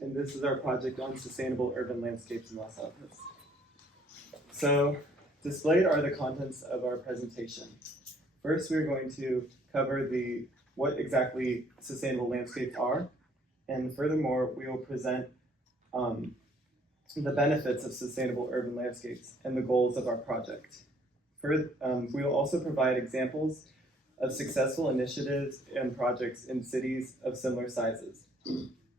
and this is our project on sustainable urban landscapes in Los Altos. So, displayed are the contents of our presentation. First, we're going to cover what exactly sustainable landscapes are, and furthermore, we will present the benefits of sustainable urban landscapes and the goals of our project. We will also provide examples of successful initiatives and projects in cities of similar sizes.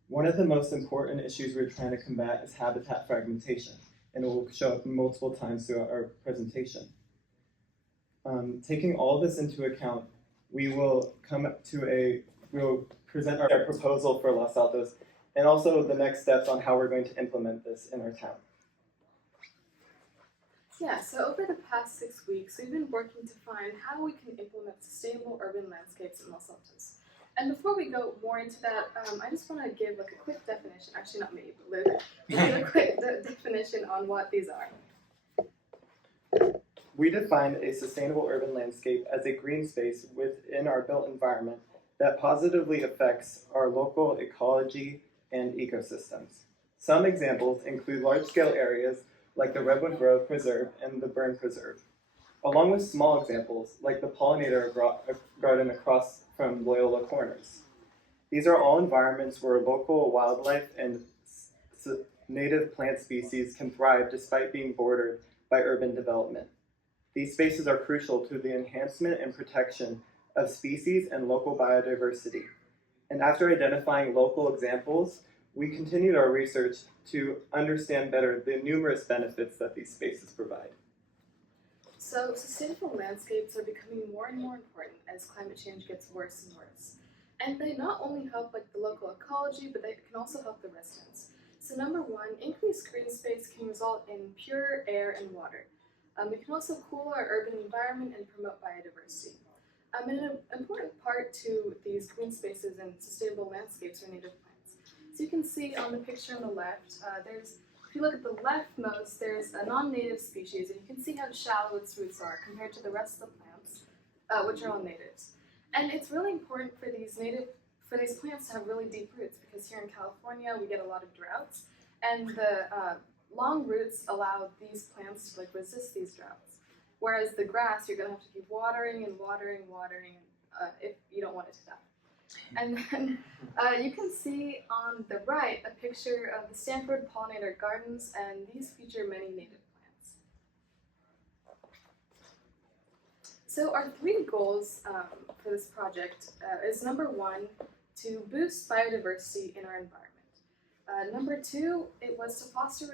One of the most important issues we're trying to combat is habitat fragmentation, and it will show up multiple times throughout our presentation. Taking all this into account, we will present our proposal for Los Altos and also the next steps on how we're going to implement this in our town. Yeah, so over the past 6 weeks, we've been working to find how we can implement sustainable urban landscapes in Los Altos. And before we go more into that, I just want to give a quick definition, actually not me, but Luke, give a quick definition on what these are. We define a sustainable urban landscape as a green space within our built environment that positively affects our local ecology and ecosystems. Some examples include large-scale areas like the Redwood Grove Preserve and the Burn Preserve, along with small examples like the Pollinator Garden across from Loyola Corners. These are all environments where local wildlife and native plant species can thrive despite being bordered by urban development. These spaces are crucial to the enhancement and protection of species and local biodiversity. And after identifying local examples, we continued our research to understand better the numerous benefits that these spaces provide. So sustainable landscapes are becoming more and more important as climate change gets worse and worse. And they not only help the local ecology, but they can also help the residents. So number one, increased green space can result in pure air and water. It can also cool our urban environment and promote biodiversity. And an important part to these green spaces and sustainable landscapes are native plants. So you can see on the picture on the left, if you look at the leftmost, there's a non-native species, and you can see how shallow its roots are compared to the rest of the plants, which are all natives. And it's really important for these plants to have really deep roots, because here in California we get a lot of droughts, and the long roots allow these plants to resist these droughts. Whereas the grass, you're going to have to keep watering and watering, if you don't want it to die. And then you can see on the right a picture of the Stanford Pollinator Gardens, and these feature many native plants. So our 3 goals for this project is number 1, to boost biodiversity in our environment. Number 2, it was to foster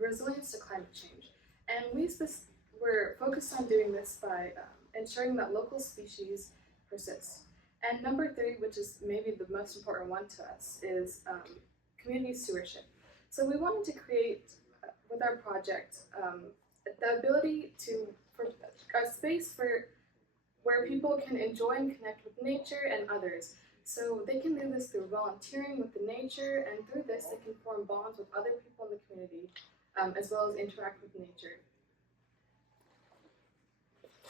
resilience to climate change. And we're focused on doing this by ensuring that local species persist. And number 3, which is maybe the most important one to us, is community stewardship. So we wanted to create, with our project, the ability for a space where people can enjoy and connect with nature and others. So they can do this through volunteering with the nature, and through this they can form bonds with other people in the community, as well as interact with nature.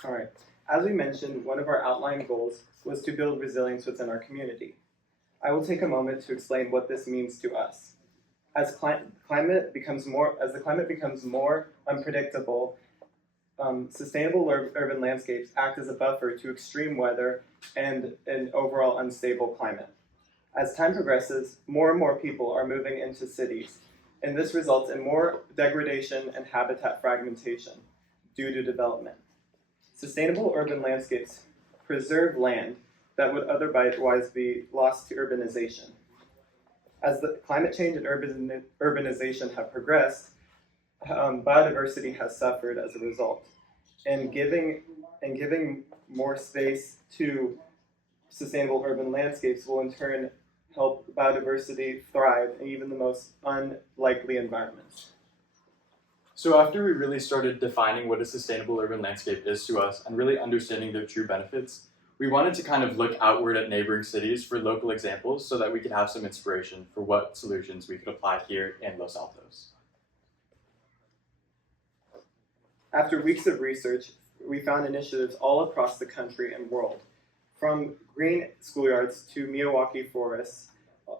All right. As we mentioned, one of our outline goals was to build resilience within our community. I will take a moment to explain what this means to us. As the climate becomes more unpredictable, sustainable urban landscapes act as a buffer to extreme weather and an overall unstable climate. As time progresses, more and more people are moving into cities, and this results in more degradation and habitat fragmentation due to development. Sustainable urban landscapes preserve land that would otherwise be lost to urbanization. As the climate change and urbanization have progressed, biodiversity has suffered as a result. And giving more space to sustainable urban landscapes will in turn help biodiversity thrive in even the most unlikely environments. So after we really started defining what a sustainable urban landscape is to us and really understanding their true benefits, we wanted to kind of look outward at neighboring cities for local examples so that we could have some inspiration for what solutions we could apply here in Los Altos. After weeks of research, we found initiatives all across the country and world, from green schoolyards to Miyawaki forests,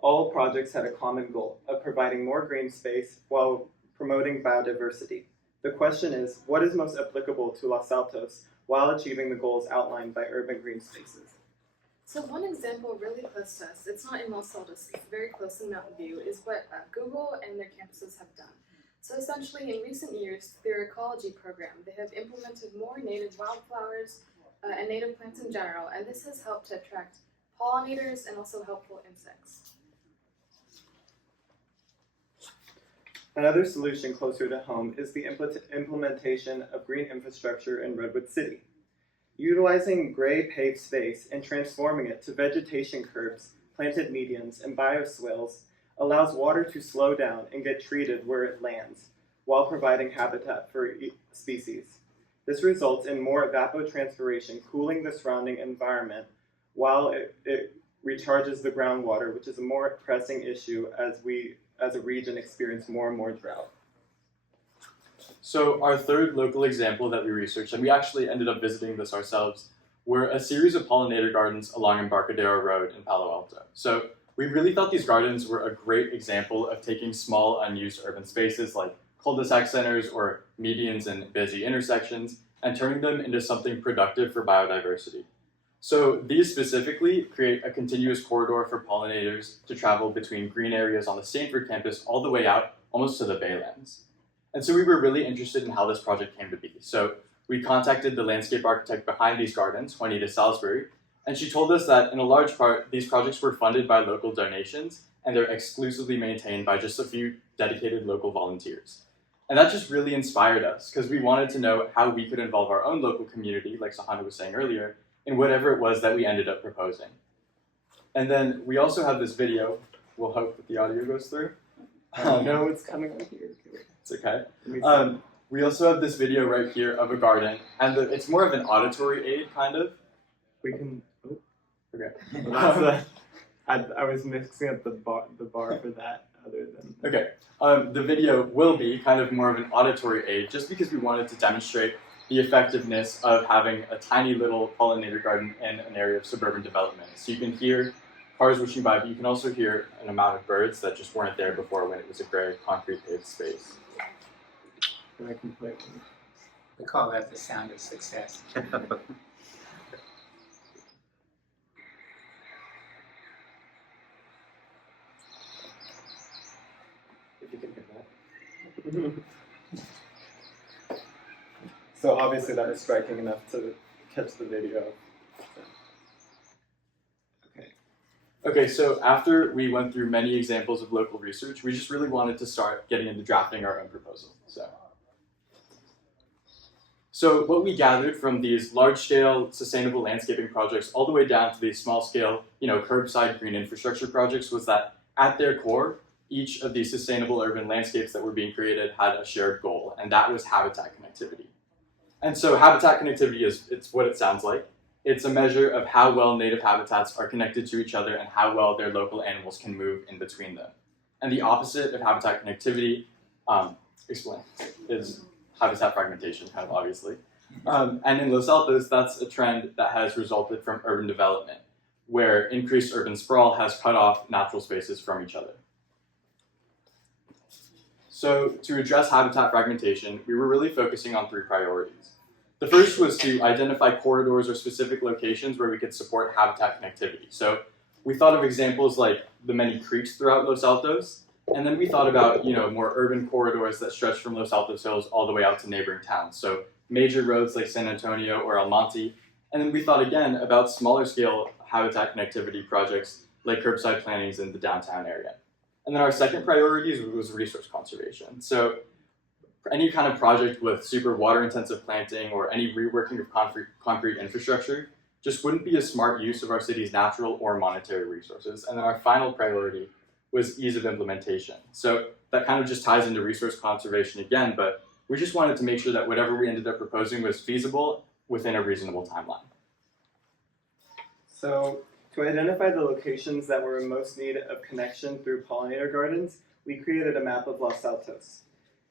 all projects had a common goal of providing more green space while promoting biodiversity. The question is, what is most applicable to Los Altos while achieving the goals outlined by urban green spaces? So one example really close to us, it's not in Los Altos, it's very close in Mountain View, is what Google and their campuses have done. So essentially, in recent years, through their ecology program, they have implemented more native wildflowers and native plants in general, and this has helped to attract pollinators and also helpful insects. Another solution closer to home is the implementation of green infrastructure in Redwood City. Utilizing gray paved space and transforming it to vegetation curbs, planted medians, and bioswales allows water to slow down and get treated where it lands, while providing habitat for species. This results in more evapotranspiration, cooling the surrounding environment, while it recharges the groundwater, which is a more pressing issue as we, as a region, experience more and more drought. So our third local example that we researched, and we actually ended up visiting this ourselves, were a series of pollinator gardens along Embarcadero Road in Palo Alto. So we really thought these gardens were a great example of taking small unused urban spaces like cul-de-sac centers or medians and busy intersections and turning them into something productive for biodiversity. So these specifically create a continuous corridor for pollinators to travel between green areas on the Stanford campus all the way out almost to the Baylands. And so we were really interested in how this project came to be. So we contacted the landscape architect behind these gardens, Juanita Salisbury, and she told us that in a large part, these projects were funded by local donations and they're exclusively maintained by just a few dedicated local volunteers. And that just really inspired us because we wanted to know how we could involve our own local community, like Sahana was saying earlier, in whatever it was that we ended up proposing. And then we also have this video. We'll hope that the audio goes through. No, it's coming out here. It's okay. We also have this video right here of a garden, and it's more of an auditory aid, kind of. We can. Oh, Okay. I was mixing up the bar for that. Other than Okay. The video will be kind of more of an auditory aid, just because we wanted to demonstrate the effectiveness of having a tiny little pollinator garden in an area of suburban development. So you can hear cars rushing by, but you can also hear an amount of birds that just weren't there before when it was a gray concrete paved space. And I can play it. We call that the sound of success. If you can hear that. So obviously that was striking enough to catch the video. Okay, so after we went through many examples of local research, we just really wanted to start getting into drafting our own proposal. So what we gathered from these large-scale sustainable landscaping projects all the way down to these small-scale, curbside green infrastructure projects was that at their core, each of these sustainable urban landscapes that were being created had a shared goal, and that was habitat connectivity. And so habitat connectivity it's what it sounds like. It's a measure of how well native habitats are connected to each other and how well their local animals can move in between them. And the opposite of habitat connectivity, is habitat fragmentation, kind of obviously. And in Los Altos, that's a trend that has resulted from urban development, where increased urban sprawl has cut off natural spaces from each other. So to address habitat fragmentation, we were really focusing on 3 priorities. The first was to identify corridors or specific locations where we could support habitat connectivity. So we thought of examples like the many creeks throughout Los Altos, and then we thought about more urban corridors that stretch from Los Altos Hills all the way out to neighboring towns. So major roads like San Antonio or El Monte, and then we thought again about smaller scale habitat connectivity projects like curbside plantings in the downtown area. And then our second priority was resource conservation. So any kind of project with super water-intensive planting or any reworking of concrete infrastructure just wouldn't be a smart use of our city's natural or monetary resources. And then our final priority was ease of implementation. So that kind of just ties into resource conservation again, but we just wanted to make sure that whatever we ended up proposing was feasible within a reasonable timeline. So to identify the locations that were in most need of connection through pollinator gardens, we created a map of Los Altos.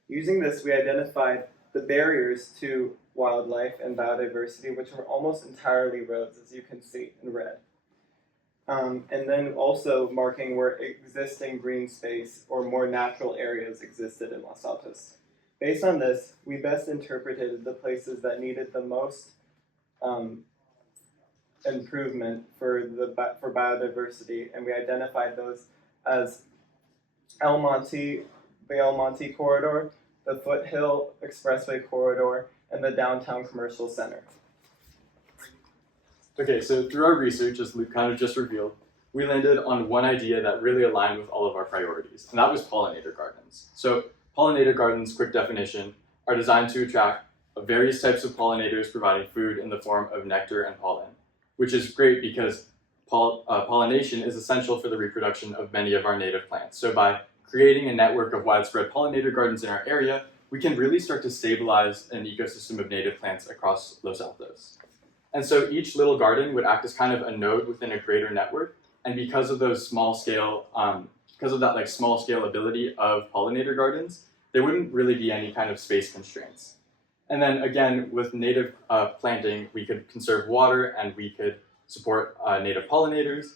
Using this, we identified the barriers to wildlife and biodiversity, which were almost entirely roads, as you can see in red. and then also marking where existing green space or more natural areas existed in Los Altos. Based on this, we best interpreted the places that needed the most improvement for biodiversity, and we identified those as El Monte corridor, the Foothill Expressway corridor, and the downtown commercial center. Okay, so through our research, as Luke kind of just revealed, we landed on one idea that really aligned with all of our priorities, and that was pollinator gardens. So pollinator gardens, quick definition, are designed to attract various types of pollinators providing food in the form of nectar and pollen, which is great because pollination is essential for the reproduction of many of our native plants. So by creating a network of widespread pollinator gardens in our area, we can really start to stabilize an ecosystem of native plants across Los Altos. And so each little garden would act as kind of a node within a greater network, and because of those small scale, because of that like small scale ability of pollinator gardens, there wouldn't really be any kind of space constraints. And then again, with native planting, we could conserve water and we could support native pollinators.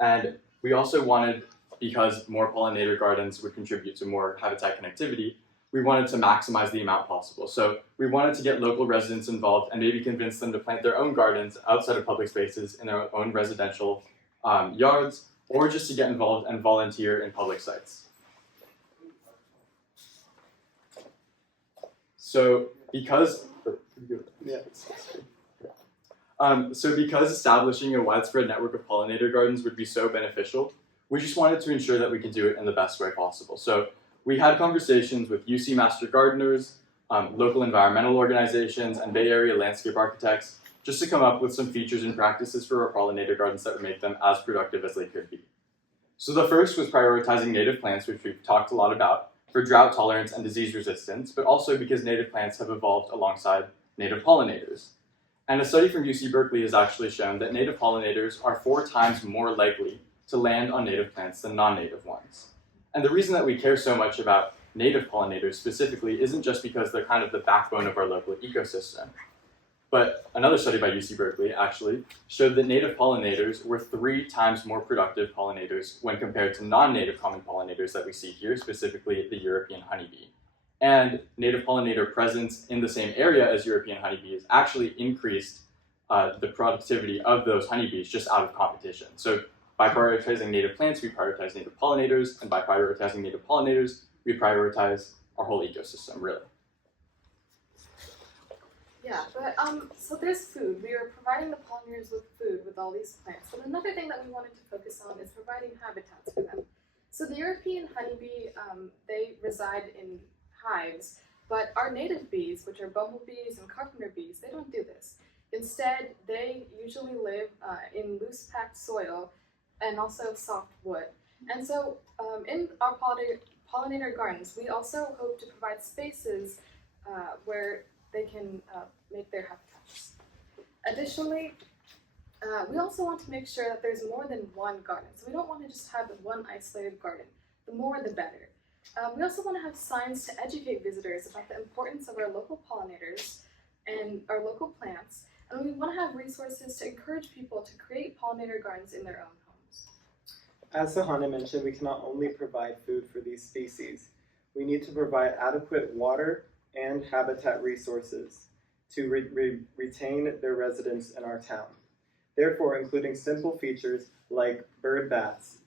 And we also wanted, because more pollinator gardens would contribute to more habitat connectivity, we wanted to maximize the amount possible. So we wanted to get local residents involved and maybe convince them to plant their own gardens outside of public spaces in their own residential yards, or just to get involved and volunteer in public sites. So because establishing a widespread network of pollinator gardens would be so beneficial, we just wanted to ensure that we could do it in the best way possible. So we had conversations with UC Master Gardeners, local environmental organizations, and Bay Area landscape architects just to come up with some features and practices for our pollinator gardens that would make them as productive as they could be. So the first was prioritizing native plants, which we've talked a lot about, for drought tolerance and disease resistance, but also because native plants have evolved alongside native pollinators. And a study from UC Berkeley has actually shown that native pollinators are 4 times more likely to land on native plants than non-native ones. And the reason that we care so much about native pollinators specifically isn't just because they're kind of the backbone of our local ecosystem. But another study by UC Berkeley actually showed that native pollinators were 3 times more productive pollinators when compared to non-native common pollinators that we see here, specifically the European honeybee. And native pollinator presence in the same area as European honeybees actually increased the productivity of those honeybees just out of competition. So by prioritizing native plants, we prioritize native pollinators, and by prioritizing native pollinators, we prioritize our whole ecosystem, really. Yeah, but so there's food. We are providing the pollinators with food with all these plants. But another thing that we wanted to focus on is providing habitats for them. So the European honeybee, they reside in hives, but our native bees, which are bumblebees and carpenter bees, they don't do this. Instead, they usually live in loose packed soil and also soft wood. And so in our pollinator gardens, we also hope to provide spaces where they can make their habitats. Additionally, we also want to make sure that there's more than one garden. So we don't want to just have one isolated garden. The more, the better. We also want to have signs to educate visitors about the importance of our local pollinators and our local plants. And we want to have resources to encourage people to create pollinator gardens in their own homes. As Sahana mentioned, we cannot only provide food for these species. We need to provide adequate water and habitat resources to retain their residents in our town. Therefore, including simple features like bird baths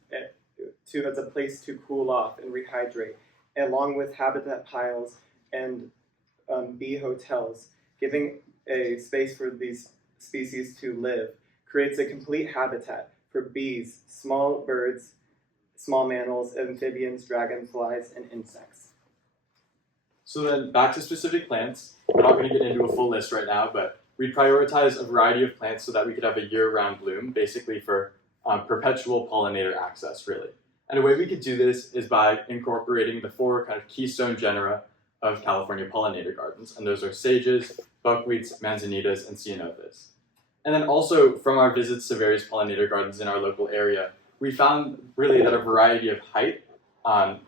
as a place to cool off and rehydrate, along with habitat piles and bee hotels, giving a space for these species to live, creates a complete habitat for bees, small birds, small mammals, amphibians, dragonflies, and insects. So then back to specific plants. We're not going to get into a full list right now, but we prioritize a variety of plants so that we could have a year-round bloom, basically for perpetual pollinator access, really. And a way we could do this is by incorporating the 4 kind of keystone genera of California pollinator gardens, and those are sages, buckwheats, manzanitas, and ceanothus. And then also from our visits to various pollinator gardens in our local area, we found really that a variety of height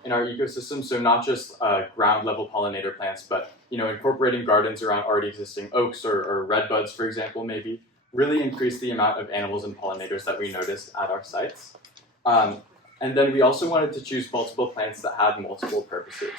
in our ecosystem, so not just ground level pollinator plants, but incorporating gardens around already existing oaks or redbuds, for example, maybe, really increase the amount of animals and pollinators that we noticed at our sites. And then we also wanted to choose multiple plants that had multiple purposes.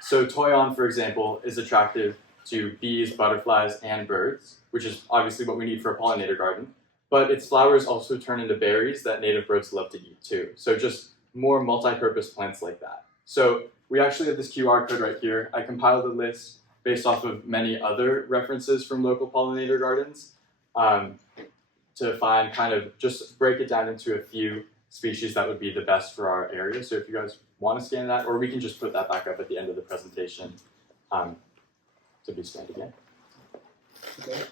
So toyon, for example, is attractive to bees, butterflies, and birds, which is obviously what we need for a pollinator garden. But its flowers also turn into berries that native birds love to eat too. So just more multi-purpose plants like that. So we actually have this QR code right here. I compiled a list based off of many other references from local pollinator gardens to find kind of just break it down into a few species that would be the best for our area. So if you guys want to scan that, or we can just put that back up at the end of the presentation to be scanned again. Okay.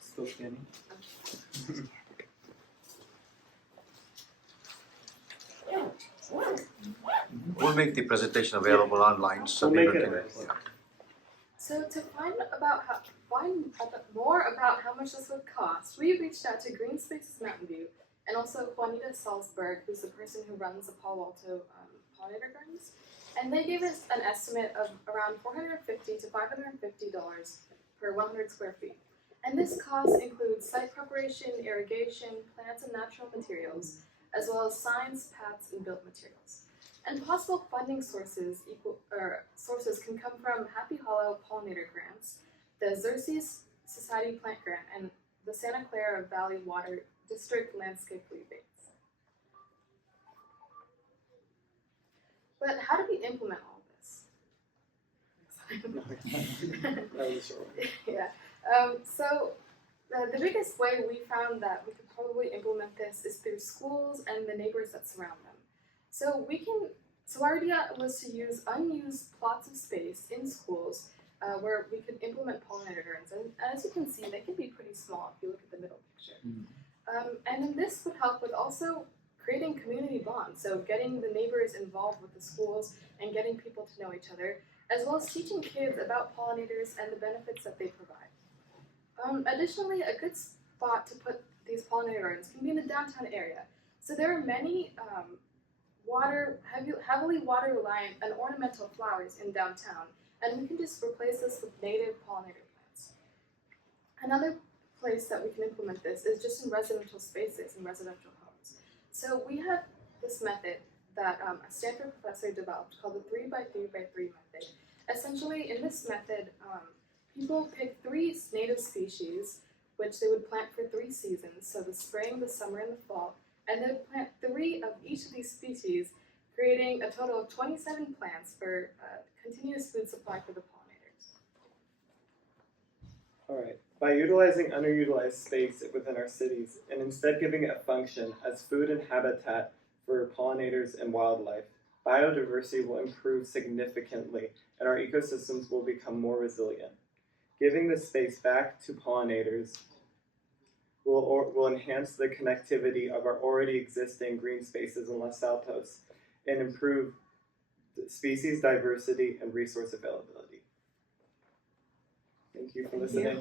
Still scanning. We'll make the presentation available online so We'll people make it can. available. So to find more about how much this would cost, we reached out to Green Spaces Mountain View and also Juanita Salzberg, who's the person who runs the Palo Alto pollinator gardens, and they gave us an estimate of around $450 to $550 per 100 square feet. And this cost includes site preparation, irrigation, plants and natural materials, as well as signs, paths, and built materials. And possible funding sources can come from Happy Hollow Pollinator Grants, the Xerces Society Plant Grant, and the Santa Clara Valley Water District Landscape Rebates. But how do we implement all this? That was a short one. Yeah. So the biggest way we found that we could probably implement this is through schools and the neighbors that surround them. So our idea was to use unused plots of space in schools where we could implement pollinator gardens. And as you can see, they can be pretty small if you look at the middle picture. And then this would help with also creating community bonds. So getting the neighbors involved with the schools and getting people to know each other, as well as teaching kids about pollinators and the benefits that they provide. Additionally, a good spot to put these pollinator gardens can be in the downtown area. So there are many heavily water reliant and ornamental flowers in downtown, and we can just replace this with native pollinator plants. Another place that we can implement this is just in residential spaces and residential homes. So we have this method that a Stanford professor developed called the 3x3x3 method. Essentially, in this method, people pick 3 native species, which they would plant for 3 seasons, so the spring, the summer, and the fall, and they would plant 3 of each of these species, creating a total of 27 plants for continuous food supply for the pollinators. All right. By utilizing underutilized space within our cities and instead giving it a function as food and habitat for pollinators and wildlife, biodiversity will improve significantly and our ecosystems will become more resilient. Giving this space back to pollinators will enhance the connectivity of our already existing green spaces in Los Altos and improve species diversity and resource availability. Thank you for listening.